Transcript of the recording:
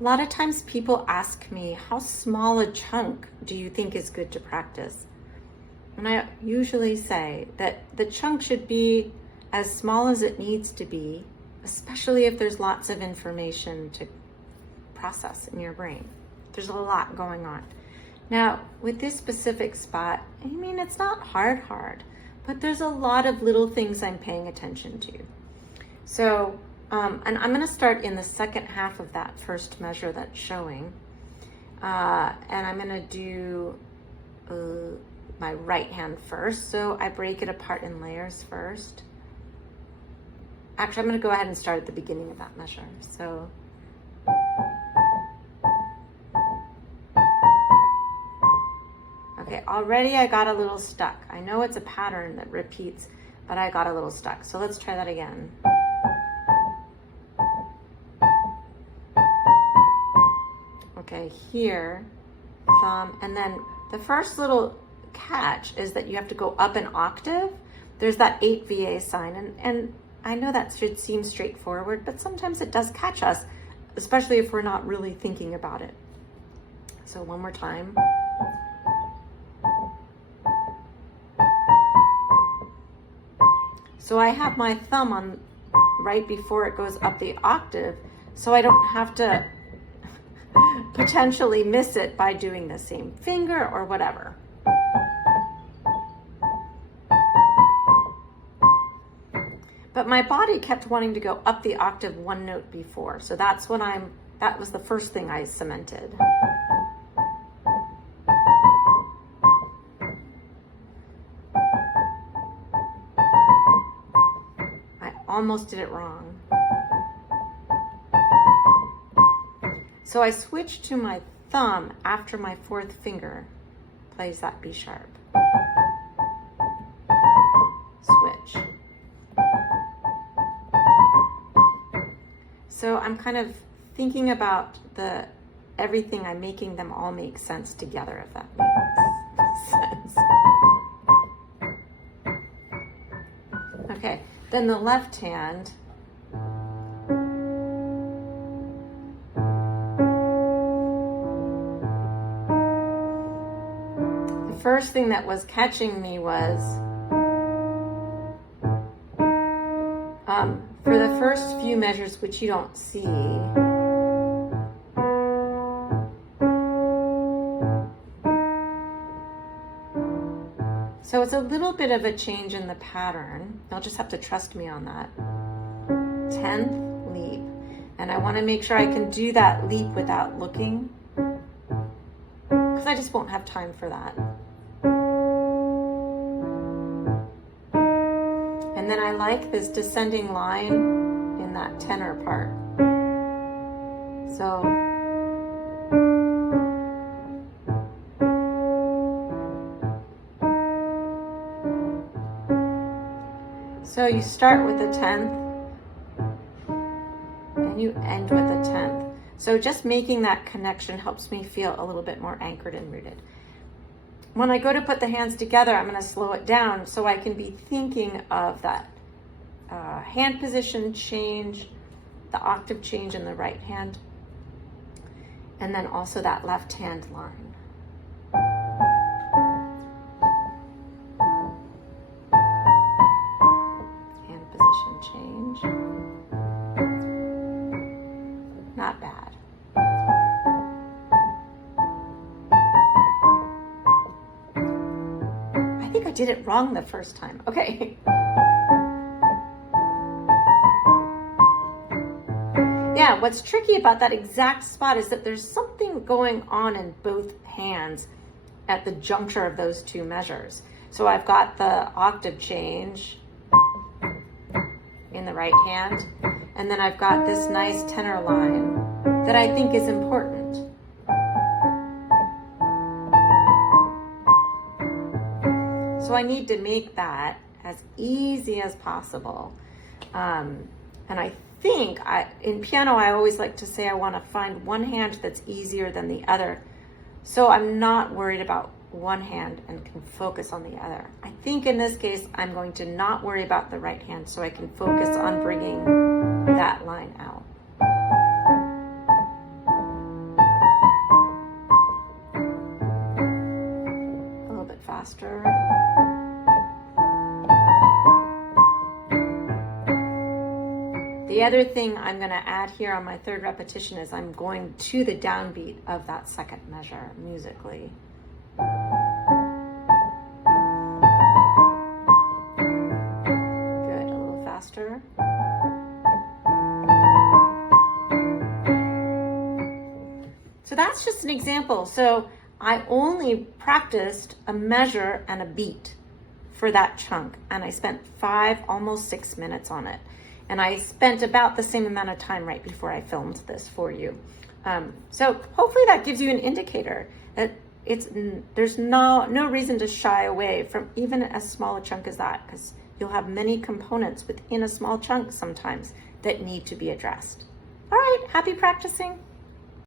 A lot of times people ask me, how small a chunk do you think is good to practice? And I usually say that the chunk should be as small as it needs to be, especially if there's lots of information to process in your brain. There's a lot going on. Now, with this specific spot, I mean, it's not hard, but there's a lot of little things I'm paying attention to. So, and I'm going to start in the second half of that first measure that's showing. And I'm going to do my right hand first. So I break it apart in layers first. Actually, I'm going to go ahead and start at the beginning of that measure. So. Okay, already I got a little stuck. I know it's a pattern that repeats, but I got a little stuck. So let's try that again. Okay, here, thumb, and then the first little catch is that you have to go up an octave. There's that 8 VA sign, and I know that should seem straightforward, but sometimes it does catch us, especially if we're not really thinking about it. So one more time. So I have my thumb on right before it goes up the octave, so I don't have to potentially miss it by doing the same finger or whatever. But my body kept wanting to go up the octave one note before, so that was the first thing I cemented. I almost did it wrong. So I switched to my thumb after my fourth finger plays that B sharp. Switch. So I'm kind of thinking about everything. I'm making them all make sense together, if that makes sense. Okay, then the left hand. First thing that was catching me was for the first few measures, which you don't see, so it's a little bit of a change in the pattern. You'll just have to trust me on that. 10th leap, and I want to make sure I can do that leap without looking, because I just won't have time for that. And then I like this descending line in that tenor part. So you start with the 10th and you end with the 10th. So just making that connection helps me feel a little bit more anchored and rooted. When I go to put the hands together, I'm going to slow it down so I can be thinking of that hand position change, the octave change in the right hand, and then also that left hand line. Hand position change. Not bad. I think I did it wrong the first time. Okay. Yeah, what's tricky about that exact spot is that there's something going on in both hands at the juncture of those two measures. So I've got the octave change in the right hand, and then I've got this nice tenor line that I think is important. So I need to make that as easy as possible. And I think in piano, I always like to say I want to find one hand that's easier than the other. So I'm not worried about one hand and can focus on the other. I think in this case, I'm going to not worry about the right hand so I can focus on bringing that line out. The other thing I'm going to add here on my third repetition is I'm going to the downbeat of that second measure musically. Good, a little faster. So that's just an example. So I only practiced a measure and a beat for that chunk, and I spent 5, almost 6 minutes on it. And I spent about the same amount of time right before I filmed this for you. So hopefully that gives you an indicator that there's no reason to shy away from even as small a chunk as that, because you'll have many components within a small chunk sometimes that need to be addressed. All right, happy practicing.